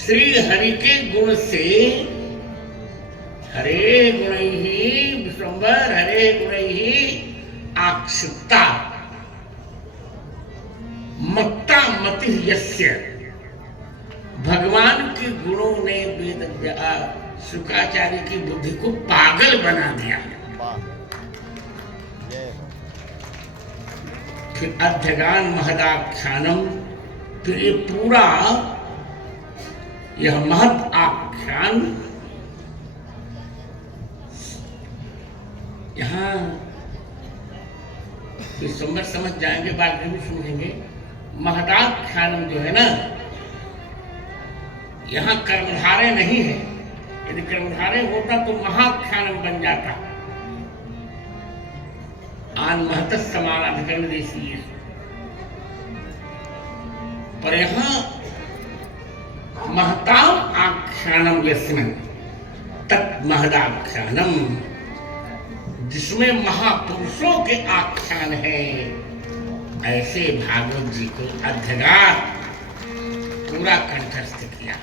श्री हरि के गुण से हरे गुणैः विश्वम्भर हरे गुणैः आक्षिप्ता मत्ता मति यस्य, भगवान के गुणों ने वेद शुक्राचार्य की बुद्धि को पागल बना दिया। फिर अध्यगान महदाख्यानम, फिर ये पूरा यह महद आख्यान यहाँ विश्वम्भर समझ जाएंगे, बाद में भी समझेंगे। महदाख्यानम जो है ना, यहाँ कर्मधारय नहीं है। यदि कर्मधारय होता तो महाख्यानम बन जाता। आन महत समानाधिकरण देशीय, पर यहाँ महताम आख्यानम यस्मिन् तत् महदाख्यानम, जिसमें महापुरुषों के आख्यान है, ऐसे भागवत जी को अध्यगान पूरा कंठस्थ किया।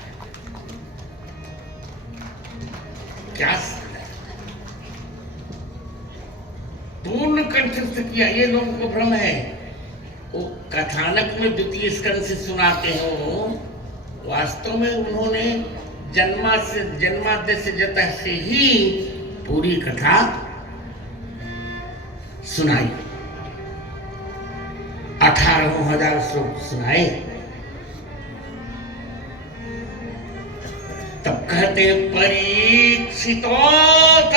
क्या पूर्ण कंठस्थ किया। ये लोगों को भ्रम है, वो कथानक में द्वितीय स्कंद से सुनाते हो, वास्तव में उन्होंने जन्माद्य से जतः से ही पूरी कथा सुनाई। 18,000 श्लोक सुनाए। तब कहते परीक्षितोऽथ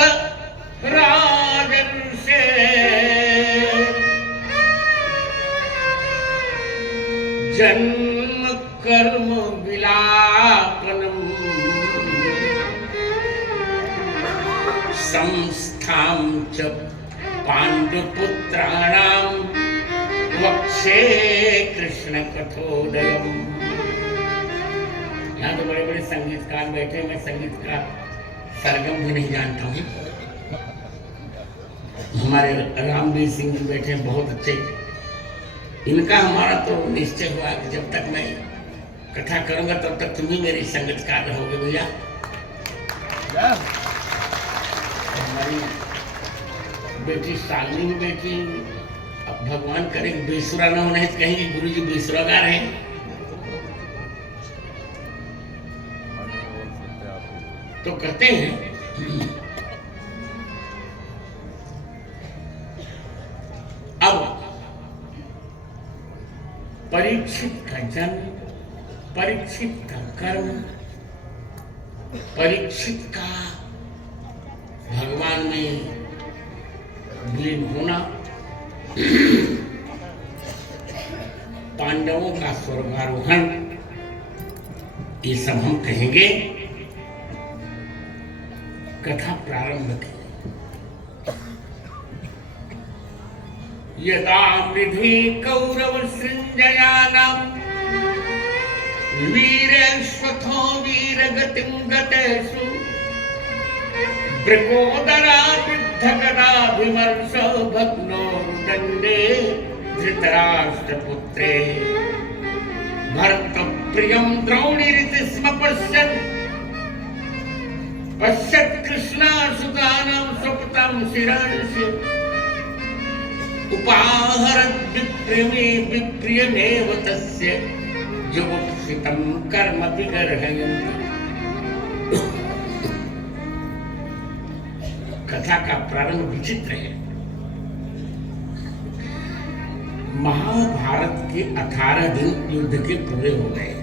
राजर्षे जन्म कर्म विलापनम संस्थां च पांडुपुत्राणां वक्षे कृष्ण कथोदयम्। यहाँ तो बड़े बड़े संगीतकार बैठे, मैं संगीत का सरगम भी नहीं जानता हूँ। हमारे रामवीर सिंह जी बैठे बहुत अच्छे। इनका हमारा तो निश्चय हुआ कि जब तक मैं कथा करूंगा तब तक तुम ही मेरी संगीतकार रहोगे भैया। हमारी बेटी शालिनी बेटी, अब भगवान करे बेसुरा न होने तो कहेंगे गुरु जी बेसुरागार हैं। तो कहते हैं अब परीक्षित का जन्म, परीक्षित का कर्म, परीक्षित का भगवान में विलीन होना, पांडवों का स्वर्गारोहण, ये सब हम कहेंगे। कथा प्रारंभ की। यदा विधि कौरव सृंजयानां वीरेश्वथो वीरगतिं गतेषु बृकोदराविद्धगदाभिमर्शो भग्नो दण्डे धृतराष्ट्रपुत्रे भर्तप्रियं द्रौणीरिति स्म पश्यत् कृष्णासुतानां स्वपुतं शिरांसि उपाहरत् विप्रियमेव तस्य जुगुप्सितं कर्म विगर्हयन्ति। कथा का प्रारंभ विचित्र है। महाभारत के 18 दिन युद्ध के पूरे हो गए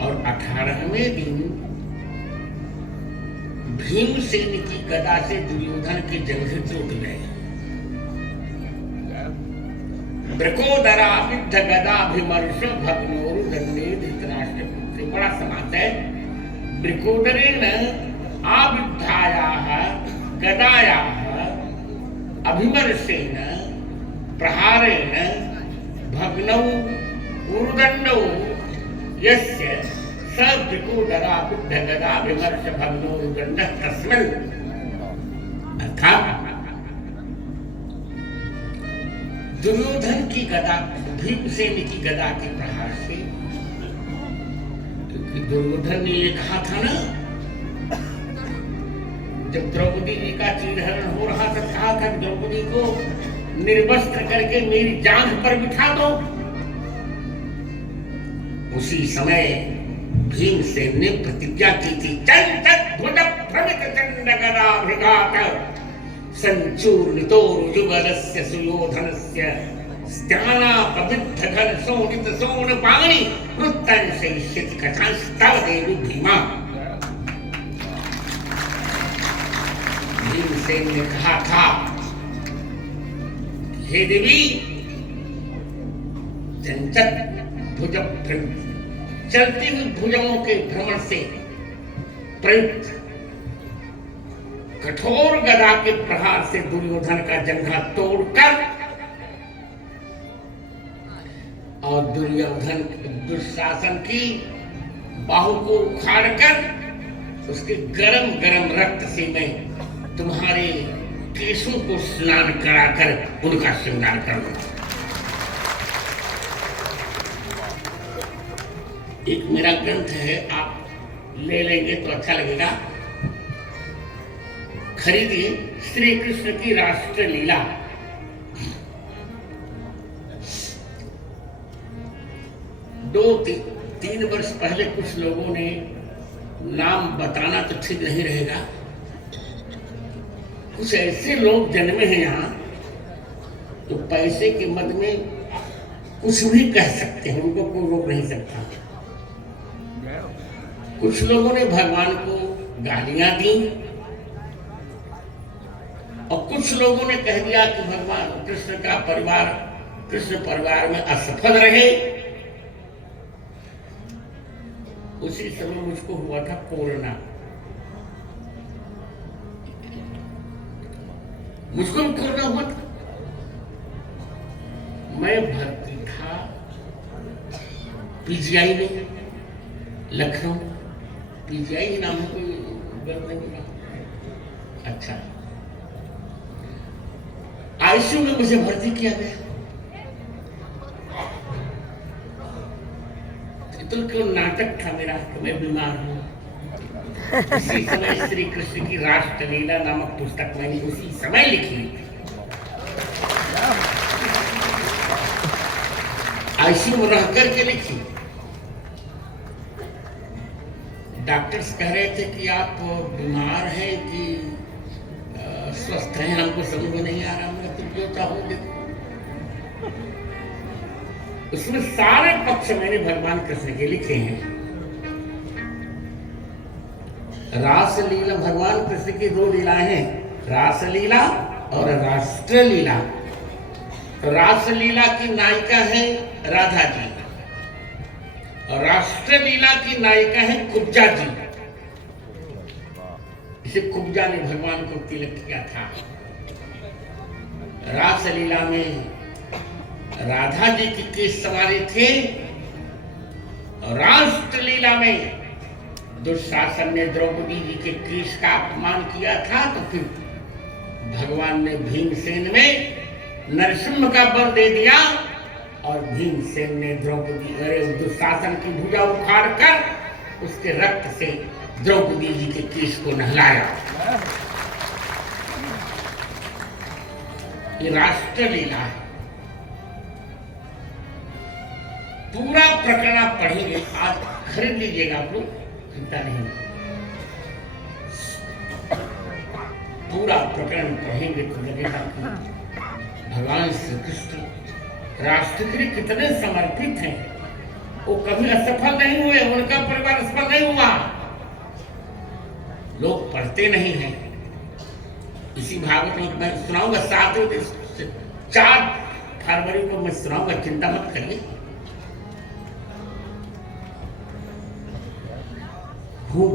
और 18वें दिन भीमसेन की गदा से दुर्योधन के जंघे टूट गए। बृकोदराविद्ध गदाभिमर्श भग्नोरु दण्डे धृतराष्ट्रपुत्रे। बड़ा समास है। बृकोदरेण आविद्धायाः गदायाः अभिमर्शेन प्रहारेण भग्नौ उरुदण्डौ यस्य स बृकोदराविद्ध गदाभिमर्श भग्नो उरुदण्डः तस्मिन्। अर्थात दुर्योधन की गदा भीमसेन की गदा के प्रहार से, क्योंकि दुर्योधन ने ये कहा था ना, जब द्रौपदी जी का चीरहरण हो रहा था, कहा था द्रौपदी को निर्वस्त्र करके मेरी जांघ पर बिठा दो। उसी समय भीमसेन ने प्रतिज्ञा की थी, संचूर्णितोरुजुगलस्य सुयोधनस्य स्त्याना पवित्र घन सोनित सोन पाणि वृत्तं शयिष्यति कथांस्तव देवि भीमा। भीमसेन ने कहा था, हे देवी, चलती हुई भुजंगों के भ्रमण से प्रयुक्त कठोर गदा के प्रहार से दुर्योधन का जंघा तोड़कर और दुशासन की बाहु को उखाड़कर उसके गरम गरम रक्त से मैं तुम्हारे केशों को स्नान कराकर उनका श्रृंगार करूंगा। एक मेरा ग्रंथ है, आप ले लेंगे तो अच्छा लगेगा, खरीदिए, श्री कृष्ण की राष्ट्र लीला। तीन वर्ष पहले कुछ लोगों ने, नाम बताना तो ठीक नहीं रहेगा, कुछ ऐसे लोग जन्मे हैं यहाँ तो पैसे के मद में कुछ भी कह सकते हैं, उनको कोई रोक नहीं सकता। कुछ लोगों ने भगवान को गालियां दी और कुछ लोगों ने कह दिया कि भगवान कृष्ण का परिवार कृष्ण परिवार में असफल रहे। उसी समय मुझको हुआ था कोरोना, मुझको भी कोरोना हुआ था। मैं भर्ती था पीजीआई में, लखनऊ, पीजीआई नाम है, कोई गलत नहीं था। अच्छा, आईसीयू में मुझे भर्ती किया गया। तो क्यों नाटक था मेरा कि मैं बीमार हूं। उसी समय श्री कृष्ण की राष्ट्रलीला नामक पुस्तक मैंने उसी समय लिखी। आईसीयू में रह करके लिखी। डॉक्टर्स कह रहे थे कि आप बीमार हैं कि स्वस्थ हैं, हमको समझ में नहीं आ रहा। मैं तुम जो चाहो देखो। उसमें सारे पक्ष मैंने भगवान कृष्ण के लिखे हैं। रासलीला, भगवान कृष्ण की दो लीलाएं हैं, रासलीला और राष्ट्रलीला। तो रासलीला की नायिका है राधा जी और राष्ट्रलीला की नायिका है कुब्जा जी। इसे कुब्जा ने भगवान को तिलक किया था। रासलीला में राधा जी की केस सवारी थे और राष्ट्रलीला में दुशासन ने द्रौपदी जी के केस का अपमान किया था। तो फिर भगवान ने भीमसेन में नरसिंह का बल दे दिया और भीमसेन ने दुशासन की भुजा उखाड़ कर उसके रक्त से द्रौपदी जी के केस को नहलाया। ये राष्ट्रलीला है। पूरा प्रकरण आप पढ़ेंगे, आज खरीद लीजिएगा आप लोग, चिंता नहीं। पूरा प्रकरण पढ़ेंगे तो लगेगा कि भगवान श्री कृष्ण राष्ट्र के लिए कितने समर्पित हैं। वो कभी असफल नहीं हुए, उनका परिवार असफल नहीं हुआ। लोग पढ़ते नहीं हैं। इसी भागवत में मैं सुनाऊंगा 4 फरवरी को मैं सुनाऊंगा, चिंता मत करिए। હું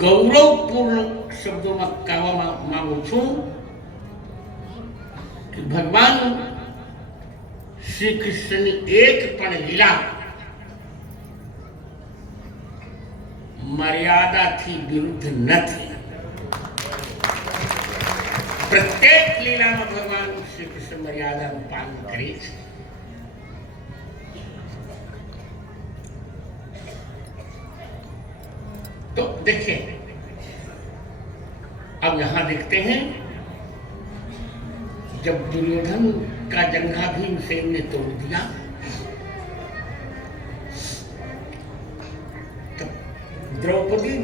ગૌરવપૂર્ણ શબ્દોમાં કહેવા માંગુ છું કે ભગવાન શ્રી કૃષ્ણની એક પણ લીલા મર્યાદાથી વિરુદ્ધ નથી। પ્રત્યેક લીલામાં ભગવાન શ્રી કૃષ્ણ મર્યાદાનું પાલન કરે છે। तो देखिए, अब यहां देखते हैं, जब दुर्योधन का जंघा भीमसेन ने तोड़ दिया, तब द्रौपदी जी